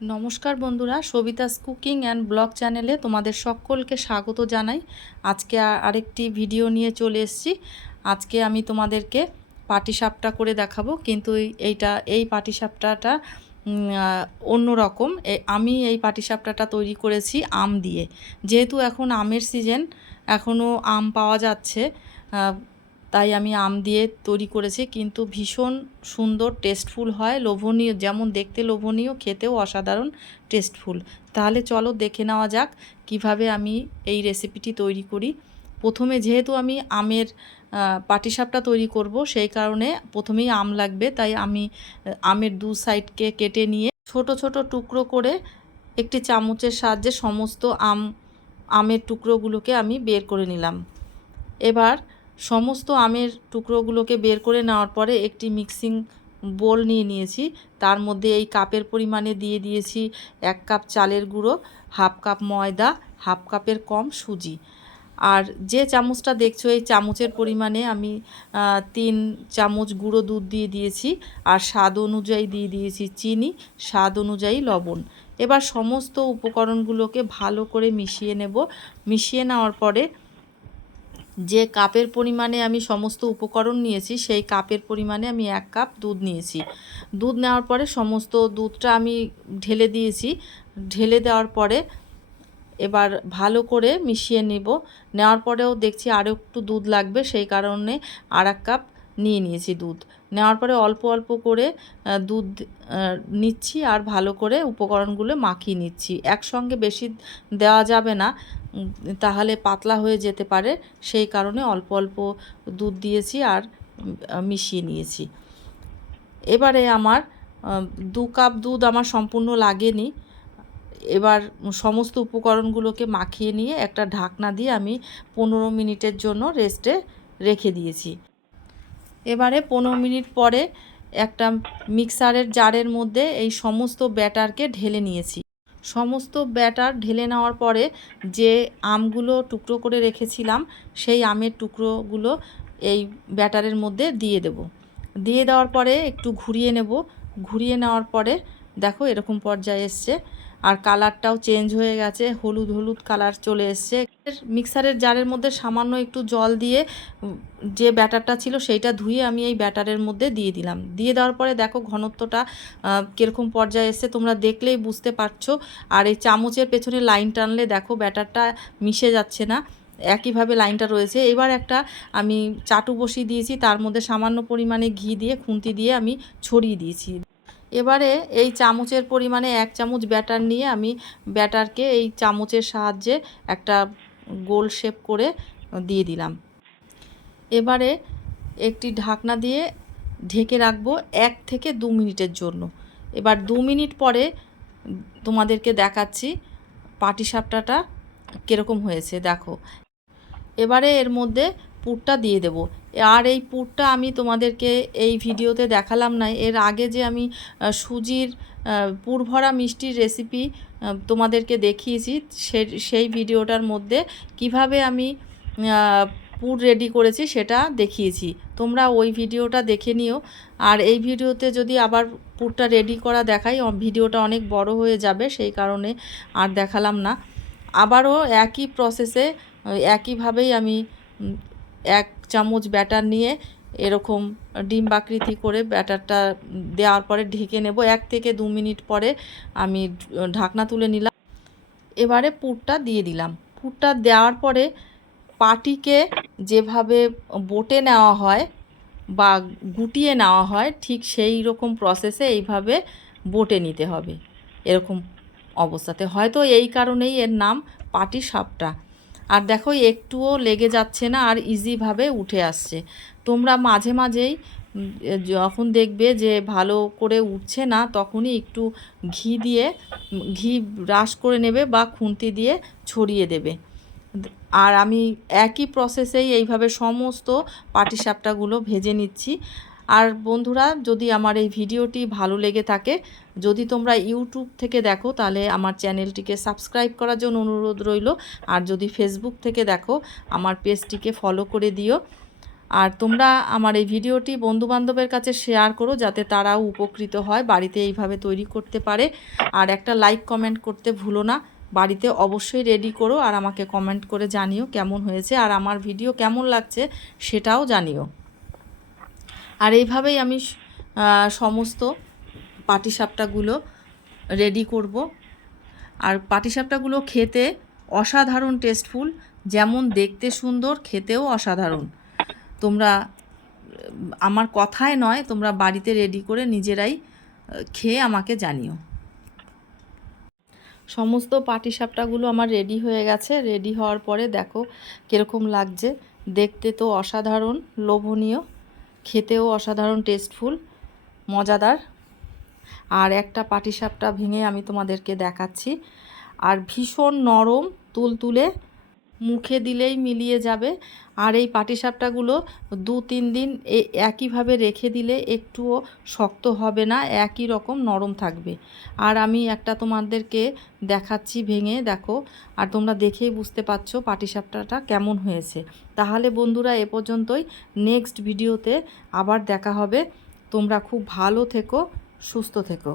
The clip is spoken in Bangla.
নমস্কার বন্ধুরা, সবিতাস কুকিং অ্যান্ড ব্লগ চ্যানেলে তোমাদের সকলকে স্বাগত জানাই। আজকে আরেকটি ভিডিও নিয়ে চলে এসেছি। আজকে আমি তোমাদেরকে পাটিসাপটা করে দেখাবো, কিন্তু এই পাটিসাপটাটা অন্যরকম। আমি এই পাটিসাপটাটা তৈরি করেছি আম দিয়ে। যেহেতু এখন আমের সিজন, এখনও আম পাওয়া যাচ্ছে, তাই আমি আম দিয়ে তৈরি করেছি। কিন্তু ভীষণ সুন্দর, টেস্টফুল হয়, লোভনীয়, যেমন দেখতে লোভনীয়, খেতেও অসাধারণ টেস্টফুল। তাহলে চলো দেখে নেওয়া যাক কিভাবে আমি এই রেসিপিটি তৈরি করি। প্রথমে যেহেতু আমি আমের পাটিসাপটা তৈরি করব, সেই কারণে প্রথমেই আম লাগবে। তাই আমি আমের দু সাইডকে কেটে নিয়ে ছোট ছোট টুকরো করে একটি চামচের সাহায্যে সমস্ত আমের টুকরোগুলোকে আমি বের করে নিলাম। এবার সমস্ত আমের টুকরোগুলোকে বের করে নেওয়ার পরে একটি মিক্সিং বোল নিয়ে নিয়েছি। তার মধ্যে এই কাপের পরিমাণে দিয়ে দিয়েছি 1 কাপ চালের গুঁড়ো, হাফ কাপ ময়দা, হাফ কাপের কম সুজি। আর যে চামচটা দেখছো, এই চামচের পরিমাণে আমি 3 চামচ গুঁড়ো দুধ দিয়ে দিয়েছি। আর স্বাদ অনুযায়ী দিয়ে দিয়েছি চিনি, স্বাদ অনুযায়ী লবণ। এবার সমস্ত উপকরণগুলোকে ভালো করে মিশিয়ে নেব। মিশিয়ে নেওয়ার পরে যে কাপের পরিমাণে আমি সমস্ত উপকরণ নিয়েছি, সেই কাপের পরিমাণে আমি 1 কাপ দুধ নিয়েছি। দুধ নেওয়ার পরে সমস্ত দুধটা আমি ঢেলে দিয়েছি। ঢেলে দেওয়ার পরে এবার ভালো করে মিশিয়ে নেব। নেওয়ার পরেও দেখছি আরও একটু দুধ লাগবে, সেই কারণে আর 1 কাপ নিয়ে নিয়েছি দুধ। নেওয়ার পরে অল্প অল্প করে দুধ নিচ্ছি আর ভালো করে উপকরণগুলো মাখিয়ে নিচ্ছি। একসঙ্গে বেশি দেওয়া যাবে না, তাহলে পাতলা হয়ে যেতে পারে। সেই কারণে অল্প অল্প দুধ দিয়েছি আর মিশিয়ে নিয়েছি। এবারে আমার 2 কাপ দুধ আমার সম্পূর্ণ লাগেনি। এবার সমস্ত উপকরণগুলোকে মাখিয়ে নিয়ে একটা ঢাকনা দিয়ে আমি 15 মিনিটের জন্য রেস্টে রেখে দিয়েছি। এবারে 15 মিনিট পরে একটা মিক্সারের জারের মধ্যে এই সমস্ত ব্যাটারকে ঢেলে নিয়েছি। সমস্ত ব্যাটার ঢেলে নেওয়ার পরে যে আমগুলো টুকরো করে রেখেছিলাম, সেই আমের টুকরোগুলো এই ব্যাটারের মধ্যে দিয়ে দেব। দিয়ে দেওয়ার পরে একটু ঘুরিয়ে নেব। ঘুরিয়ে নেওয়ার পরে দেখো এরকম পর্যায়ে এসছে, আর কালারটাও চেঞ্জ হয়ে গেছে, হলুদ হলুদ কালার চলে এসছে। মিক্সারের জারের মধ্যে সামান্য একটু জল দিয়ে যে ব্যাটারটা ছিল সেইটা ধুয়ে আমি এই ব্যাটারের মধ্যে দিয়ে দিলাম। দিয়ে দেওয়ার পরে দেখো ঘনত্বটা কীরকম পর্যায়ে এসছে, তোমরা দেখলেই বুঝতে পারছো। আর এই চামচের পেছনে লাইন টানলে দেখো ব্যাটারটা মিশে যাচ্ছে না, একইভাবে লাইনটা রয়েছে। এবার একটা আমি চাটু বসিয়ে দিয়েছি, তার মধ্যে সামান্য পরিমাণে ঘি দিয়ে খুন্তি দিয়ে আমি ছড়িয়ে দিয়েছি। এবারে এই চামচের পরিমাণে 1 চামচ ব্যাটার নিয়ে আমি ব্যাটারকে এই চামচের সাহায্যে একটা গোল শেপ করে দিয়ে দিলাম। এবারে একটি ঢাকনা দিয়ে ঢেকে রাখবো 1 থেকে 2 মিনিটের জন্য। এবার 2 মিনিট পরে তোমাদেরকে দেখাচ্ছি পাটিসাপটাটা কীরকম হয়েছে, দেখো। এবারে এর মধ্যে পুরটা দিয়ে দেব। আর এই পুরটা আমি তোমাদেরকে এই ভিডিওতে দেখালাম না, এর আগে যে আমি সুজির পুর ভরা মিষ্টির রেসিপি তোমাদেরকে দেখিয়েছি, সেই ভিডিওটার মধ্যে কিভাবে আমি পুর রেডি করেছি সেটা দেখিয়েছি। তোমরা ওই ভিডিওটা দেখে নিও। আর এই ভিডিওতে যদি আবার পুরটা রেডি করা দেখাই, ভিডিওটা অনেক বড় হয়ে যাবে, সেই কারণে আর দেখালাম না। আবারও একই প্রসেসে একইভাবেই আমি 1 চামচ ব্যাটার নিয়ে এরকম ডিম্বাকৃতি করে ব্যাটারটা দেওয়ার পরে ঢেকে নেব। 1 থেকে 2 মিনিট পরে আমি ঢাকনা তুলে নিলাম। এবারে পুরটা দিয়ে দিলাম। পুরটা দেওয়ার পরে পাটিকে যেভাবে বটে নেওয়া হয় বা গুটিয়ে নেওয়া হয়, ঠিক সেই রকম প্রসেসে এইভাবে বটে নিতে হবে। এরকম অবস্থাতে, হয়তো এই কারণেই এর নাম পাটিসাপটা। আর দেখো একটুও লেগে যাচ্ছে না, আর ইজিভাবে উঠে আসছে। তোমরা মাঝে মাঝেই যখন দেখবে যে ভালো করে উঠছে না, তখনই একটু ঘি ব্রাশ করে নেবে বা খুন্তি দিয়ে ছড়িয়ে দেবে। আর আমি একই প্রসেসেই এইভাবে সমস্ত পাটিসাপটাগুলো ভেজে নিচ্ছি। আর বন্ধুরা, যদি আমার এই ভিডিওটি ভালো লেগে থাকে, যদি তোমরা ইউটিউব থেকে দেখো, তাহলে আমার চ্যানেলটিকে সাবস্ক্রাইব করার জন্য অনুরোধ রইল। আর যদি ফেসবুক থেকে দেখো, আমার পেজটিকে ফলো করে দিও। আর তোমরা আমার এই ভিডিওটি বন্ধুবান্ধবের কাছে শেয়ার করো, যাতে তারাও উপকৃত হয়, বাড়িতে এইভাবে তৈরি করতে পারে। আর একটা লাইক কমেন্ট করতে ভুলো না। বাড়িতে অবশ্যই রেডি করো আর আমাকে কমেন্ট করে জানিও কেমন হয়েছে, আর আমার ভিডিও কেমন লাগছে সেটাও জানিও। আর এইভাবেই আমি সমস্ত পাটিসাপটাগুলো রেডি করব। আর পাটিসাপটাগুলো খেতে অসাধারণ টেস্টফুল, যেমন দেখতে সুন্দর, খেতেও অসাধারণ। তোমরা আমার কথায় নয়, তোমরা বাড়িতে রেডি করে নিজেরাই খেয়ে আমাকে জানিও। সমস্ত পাটিসাপটাগুলো আমার রেডি হয়ে গেছে। রেডি হওয়ার পরে দেখো কীরকম লাগছে। দেখতে তো অসাধারণ লোভনীয়, খেতেও অসাধারণ টেস্টফুল, মজাদার। আর একটা পাটিসাপটা ভেঙে আমি তোমাদেরকে দেখাচ্ছি। আর ভীষণ নরম, তুলতুলে, মুখে দিলেই মিলিয়ে যাবে। আর এই পাটিসাপটাগুলো 2-3 দিন একইভাবে রেখে দিলে একটুও শক্ত হবে না, একই রকম নরম থাকবে। আর আমি একটা তোমাদেরকে দেখাচ্ছি ভেঙে, দেখো। আর তোমরা দেখেই বুঝতে পারছো পাটিসাপটাটা কেমন হয়েছে। তাহলে বন্ধুরা এ পর্যন্তই। নেক্সট ভিডিওতে আবার দেখা হবে। তোমরা খুব ভালো থেকো, সুস্থ থেকো।